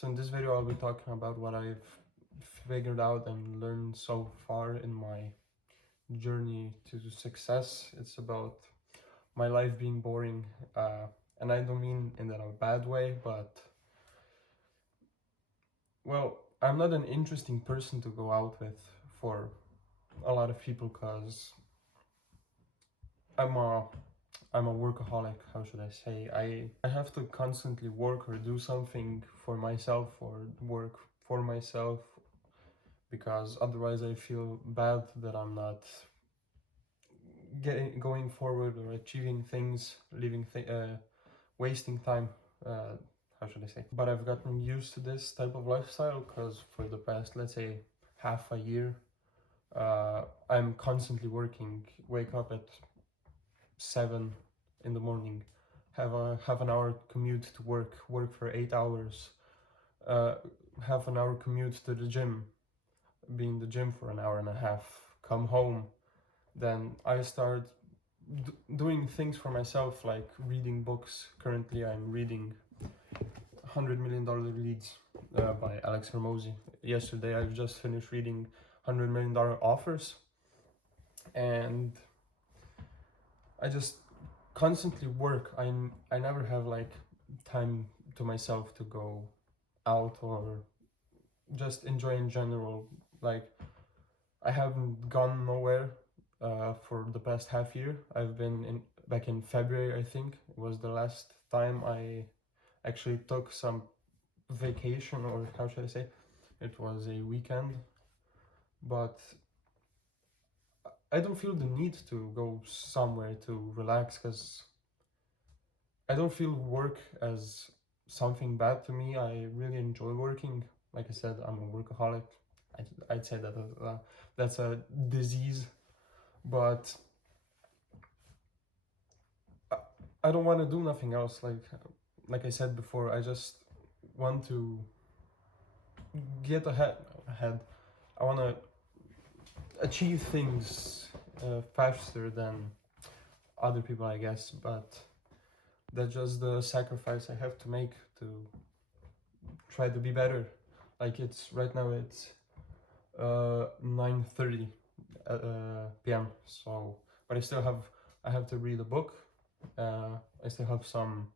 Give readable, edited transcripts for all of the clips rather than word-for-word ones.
So in this video I'll be talking about what I've figured out and learned so far in my journey to success. It's about my life being boring, and I don't mean in a bad way, but well, I'm not an interesting person to go out with for a lot of people because I'm a I'm a workaholic. How should I say? I have to constantly work or do something for myself or work for myself, because otherwise I feel bad that I'm not going forward or achieving things, wasting time. How should I say? But I've gotten used to this type of lifestyle because for the past, let's say, half a year, I'm constantly working. Wake up at 7 in the morning, have a half an hour commute to work for 8 hours, uh, half an hour commute to the gym, be in the gym for an hour and a half, come home, then I start doing things for myself, like reading books. Currently I'm reading $100 Million Leads by Alex Hormozi. Yesterday I've just finished reading $100 Million Offers, and I just constantly work. I never have like time to myself to go out or just enjoy in general. Like, I haven't gone nowhere for the past half year. I've been back in February, I think was the last time I actually took some vacation, or how should I say? It was a weekend, but I don't feel the need to go somewhere to relax because I don't feel work as something bad to me. I really enjoy working. Like I said, I'm a workaholic. I'd say that that's a disease, but I don't want to do nothing else. Like I said before, I just want to get ahead. I want to achieve things faster than other people, I guess, but that's just the sacrifice I have to make to try to be better. Like, it's right now it's 9:30 p.m. So, but I have to read a book. I still have some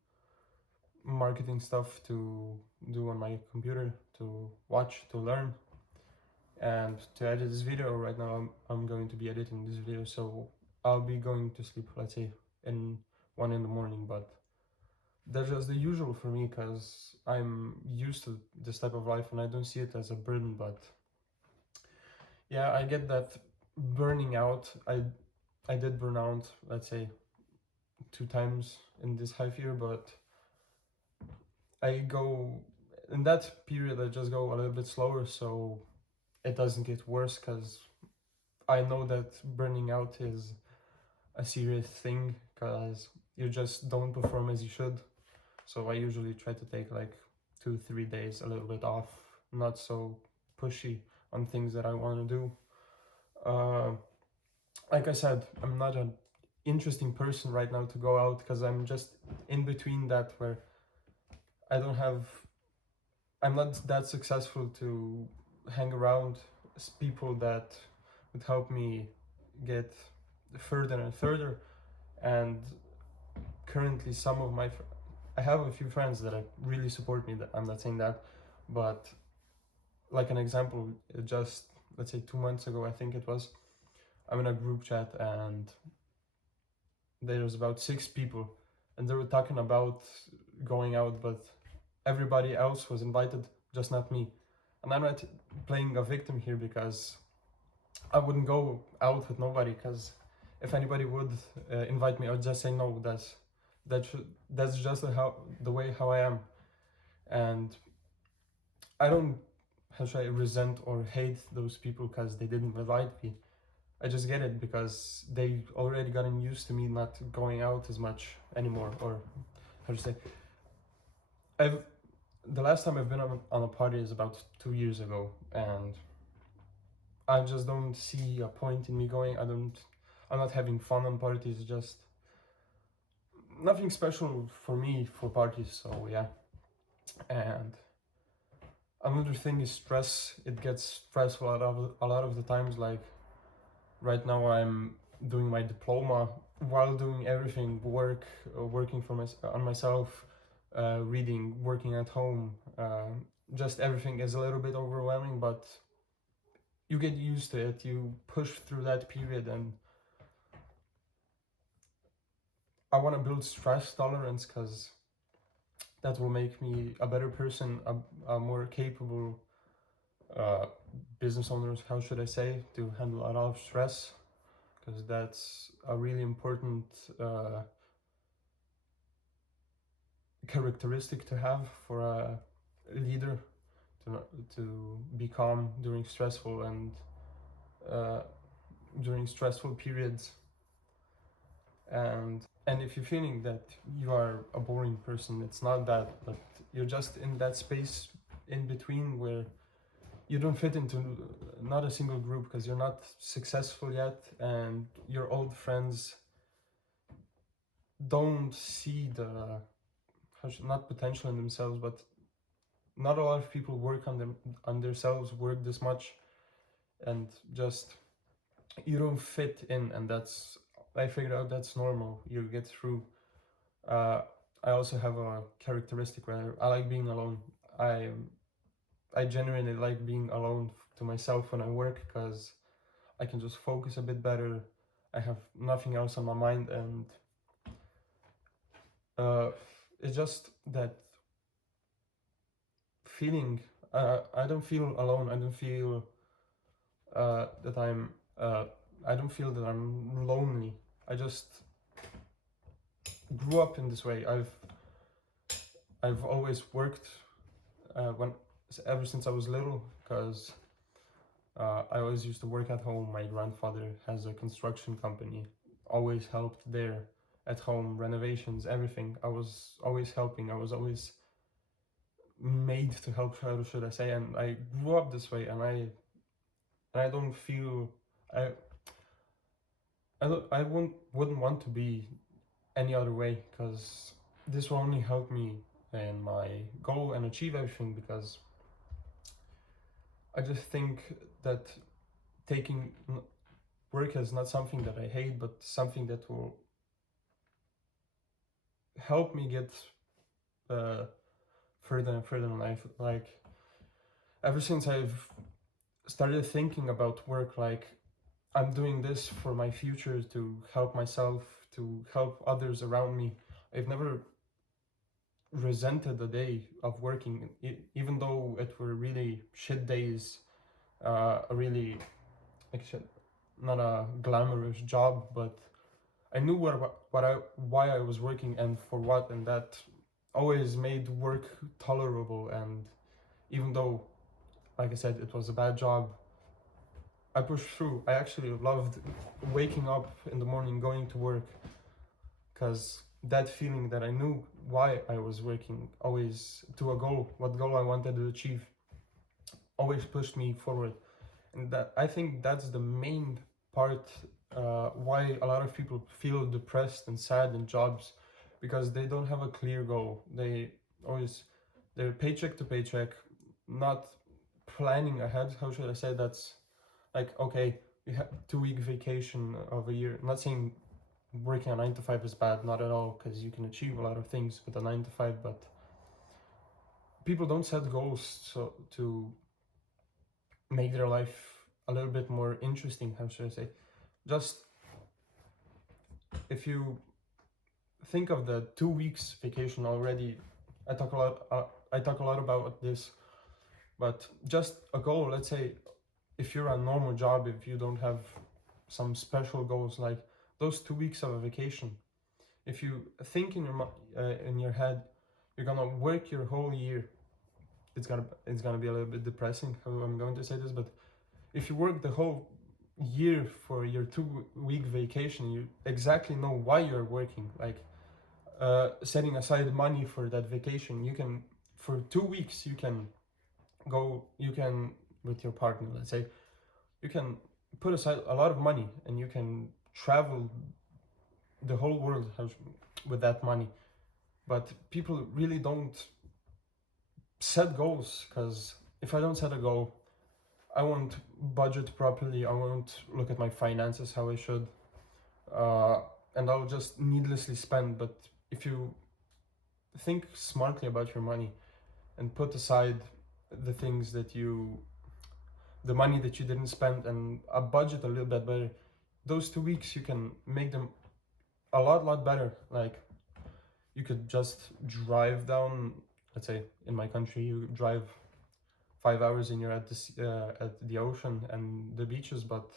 marketing stuff to do on my computer, to watch, to learn, and to edit this video. Right now I'm going to be editing this video, so I'll be going to sleep, let's say, in 1 in the morning, but that's just the usual for me because I'm used to this type of life and I don't see it as a burden. But yeah, I get that burning out. I did burn out, let's say, 2 times in this half year, but I go in that period I just go a little bit slower so it doesn't get worse, because I know that burning out is a serious thing because you just don't perform as you should. So I usually try to take like 2-3 days a little bit off, not so pushy on things that I want to do. Like I said, I'm not an interesting person right now to go out because I'm just in between that, where I'm not that successful to hang around people that would help me get further and further. And currently I have a few friends that really support me. That I'm not saying that, but like an example, just let's say 2 months ago, I think it was, I'm in a group chat and there's about 6 people, and they were talking about going out, but everybody else was invited, just not me. And I'm not playing a victim here, because I wouldn't go out with nobody, because if anybody would invite me, I would just say no. That's just the way how I am. And I don't, how should I, resent or hate those people because they didn't invite me. I just get it because they already gotten used to me not going out as much anymore. Or how to say, the last time I've been on a party is about 2 years ago, and I just don't see a point in me going. I'm not having fun on parties. Just nothing special for me for parties. So yeah, and Another thing is stress. It gets stressful a lot of the times. Like right now, I'm doing my diploma while doing everything: work, working for on myself, reading, working at home. Just everything is a little bit overwhelming, but you get used to it. You push through that period, and I want to build stress tolerance because that will make me a better person, a more capable uh, business owners, how should I say, to handle a lot of stress, because that's a really important characteristic to have for a leader, to be calm during stressful and during stressful periods. And if you're feeling that you are a boring person, it's not that, but you're just in that space in between where you don't fit into not a single group because you're not successful yet, and your old friends don't see the not potential in themselves, but not a lot of people work on themselves, work this much, and just you don't fit in, and that's, I figured out that's normal. You'll get through. I also have a characteristic where I like being alone. I genuinely like being alone to myself when I work because I can just focus a bit better. I have nothing else on my mind, and it's just that feeling. I don't feel alone. I don't feel that I'm. I don't feel that I'm lonely. I just grew up in this way. I've always worked ever since I was little, because I always used to work at home. My grandfather has a construction company. Always helped there at home, renovations, everything. I was always helping. I was always made to help, how should I say, and I grew up this way, and I don't feel I wouldn't want to be any other way, because this will only help me in my goal and achieve everything, because I just think that taking work is not something that I hate, but something that will help me get further and further in life. Like, ever since I've started thinking about work, like, I'm doing this for my future, to help myself, to help others around me. I've never resented the day of working, even though it were really shit days, a really, like, not a glamorous job, but I knew why I was working and for what, and that always made work tolerable. And even though, like I said, it was a bad job, I pushed through. I actually loved waking up in the morning, going to work, because that feeling that I knew why I was working, always to a goal, what goal I wanted to achieve, always pushed me forward. And that, I think that's the main part why a lot of people feel depressed and sad in jobs, because they don't have a clear goal. They always, they're paycheck to paycheck, not planning ahead. How should I say? That's like, okay, you have 2 week vacation of a year. I'm not saying working a 9 to 5 is bad, not at all, because you can achieve a lot of things with a 9 to 5, but people don't set goals so to make their life a little bit more interesting. How should I say? Just, if you think of the 2 weeks vacation already, I talk a lot about this, but just a goal. Let's say if you're a normal job, if you don't have some special goals, like those 2 weeks of a vacation, if you think in your head you're gonna work your whole year, it's gonna be a little bit depressing how I'm going to say this, but if you work the whole year for your 2 week vacation, you exactly know why you're working. Like, setting aside money for that vacation, you can, for 2 weeks, you can with your partner, let's say, you can put aside a lot of money and you can travel the whole world with that money. But people really don't set goals, because if I don't set a goal, I won't budget properly, I won't look at my finances how I should, and I'll just needlessly spend. But if you think smartly about your money and put aside the things that the money that you didn't spend, and a budget a little bit better, those 2 weeks you can make them a lot better. Like, you could just drive down, let's say in my country, you drive 5 hours and you're at the ocean and the beaches. But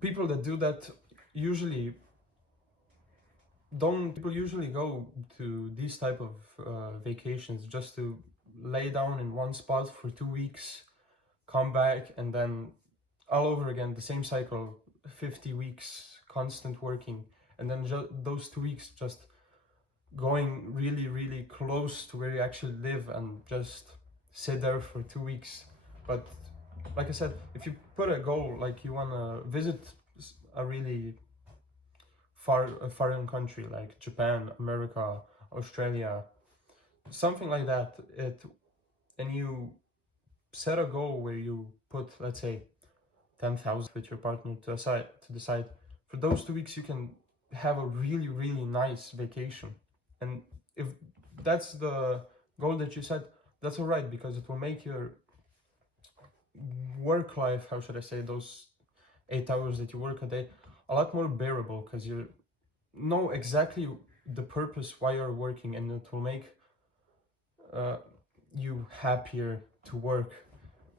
people that do that usually people usually go to these type of vacations just to lay down in one spot for 2 weeks, come back, and then all over again, the same cycle, 50 weeks constant working, and then those 2 weeks just going really close to where you actually live and just sit there for 2 weeks. But like I said, if you put a goal, like you want to visit a really foreign country like Japan, America, Australia, something like that, and you set a goal where you put, let's say, 10,000 with your partner to the side, for those 2 weeks you can have a really nice vacation. And if that's the goal that you set, that's all right, because it will make your work life, how should I say, those 8 hours that you work a day, a lot more bearable, because you know exactly the purpose why you're working, and it will make you happier to work.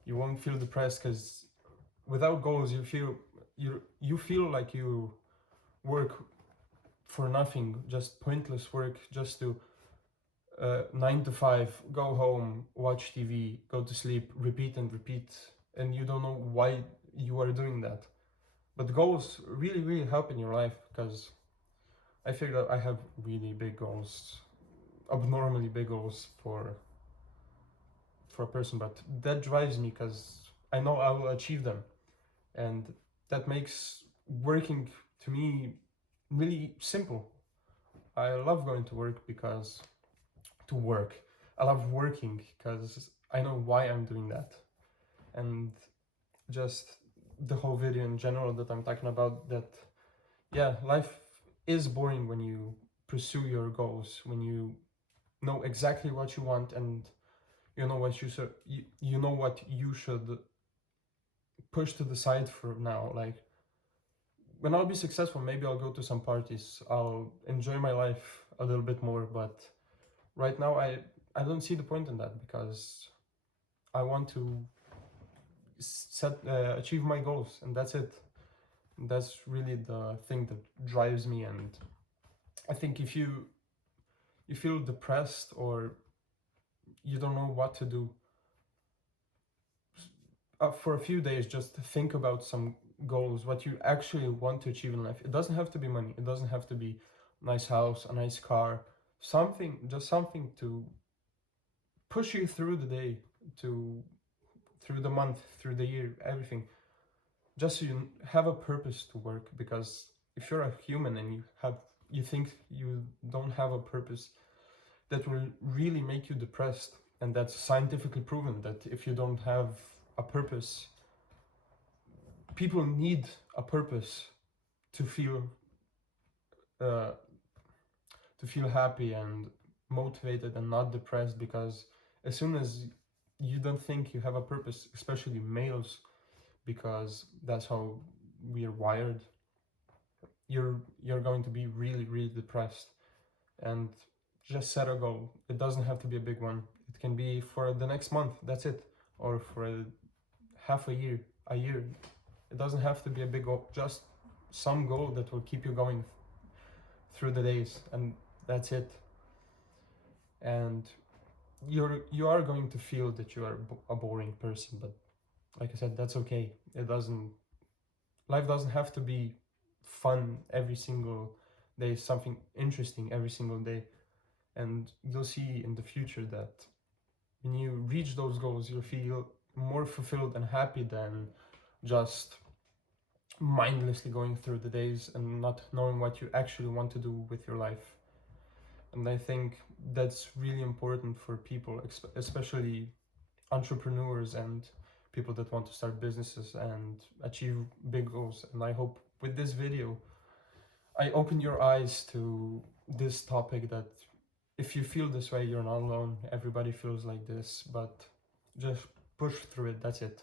You won't feel depressed, because without goals you feel like you work for nothing, just pointless work, just to 9 to 5, go home, watch TV, go to sleep, repeat and repeat, and you don't know why you are doing that. But goals really help in your life, because I feel that I have really big goals, abnormally big goals for a person, but that drives me because I know I will achieve them, and that makes working to me really simple. I love going to work because I love working because I know why I'm doing that. And just the whole video in general that I'm talking about, that yeah, life is boring when you pursue your goals, when you know exactly what you want, and you know what you know what you should push to the side for now. Like, when I'll be successful, maybe I'll go to some parties, I'll enjoy my life a little bit more, but right now I don't see the point in that, because I want to achieve my goals, and that's it. That's really the thing that drives me. And I think if you feel depressed or you don't know what to do, for a few days, just think about some goals, what you actually want to achieve in life. It doesn't have to be money, it doesn't have to be a nice house, a nice car, just something to push you through the day, through the month, through the year, everything, just so you have a purpose to work. Because if you're a human and you think you don't have a purpose, that will really make you depressed. And that's scientifically proven, that if you don't have a purpose, people need a purpose to feel happy and motivated and not depressed. Because as soon as you don't think you have a purpose, especially males, because that's how we are wired, you're going to be really depressed. And just set a goal. It doesn't have to be a big one. It can be for the next month, that's it, or for half a year, a year. It doesn't have to be a big goal, just some goal that will keep you going through the days, and that's it. And you are going to feel that you are a boring person, but like I said, that's okay. Life doesn't have to be fun every single day, something interesting every single day. And you'll see in the future that when you reach those goals, you'll feel more fulfilled and happy than just mindlessly going through the days and not knowing what you actually want to do with your life. And I think that's really important for people, especially entrepreneurs and people that want to start businesses and achieve big goals. And I hope with this video I open your eyes to this topic, that if you feel this way, you're not alone. Everybody feels like this, but just push through it. That's it.